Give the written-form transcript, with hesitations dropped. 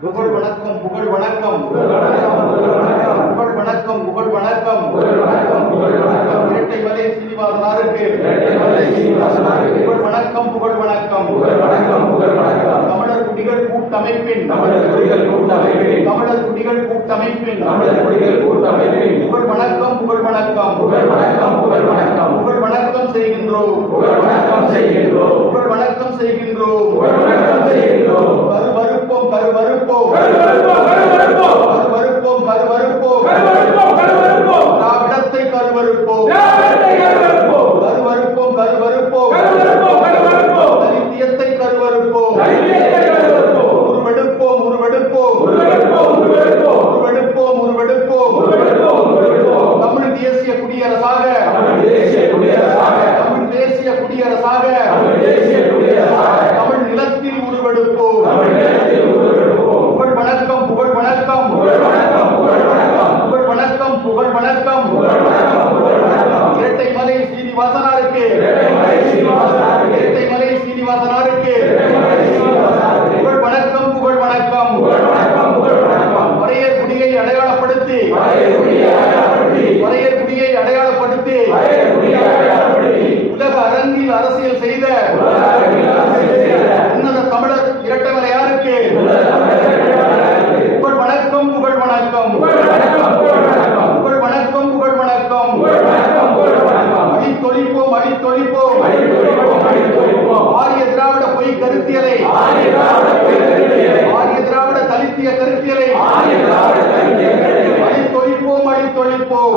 புகழ் வணக்கம் புகழ் வணக்கம் புகழ் வணக்கம் புகழ் வணக்கம் இரட்டைமலை சீனிவாசனாருக்கு புகழ் வணக்கம் புகழ் வணக்கம் தமிழர் குடிகள் கூட்டமைப்பின் தமிழர் குடிகள் கூட்டமைப்பின் புகழ் வணக்கம் புகழ் வணக்கம் புகழ் வணக்கம் செய்கின்றோம் புகழ் வணக்கம் செய்கின்றோம் கருவறுப்போம் கருவறுப்போம் கருவறுப்போம் கருவறுப்போம் திராவிடத்தை கருவறுப்போம் கருவறுப்போம் கருவறுப்போம் தலித்தியத்தை கருவறுப்போம் உருவெடுப்போம் உருவெடுப்போம் உருவெடுப்போம் உருவெடுப்போம் தமிழ் தேசிய குடியரசாக தமிழ் தேசிய குடியரசாக தமிழ் நிலத்தில் உருவெடுப்போம் புகழ் வணக்கம் புகழ் வணக்கம் புகழ் வணக்கம் புகழ் வணக்கம் இரட்டைமலை சீனிவாசனாருக்கு இரட்டைமலை சீனிவாசனாருக்கு புகழ் வணக்கம் புகழ் வணக்கம் வரையர் குடியை அடையாளப்படுத்தி வரையர் குடியை அடையாளப்படுத்தி உலக அரங்கில் அரசியல் செய்த உன்னத தமிழர் இரட்டைமலையாருக்கு புகழ் வணக்கம் புகழ் வணக்கம் புகழ் வணக்கம் புகழ் வணக்கம் அழித்தொழிப்போம் அழித்தொழிப்போம் ஆரிய திராவிட பொய் கருத்தியலை ஆரிய திராவிட தலித்திய கருத்தியலை அழித்தொழிப்போம் அழித்தொழிப்போம்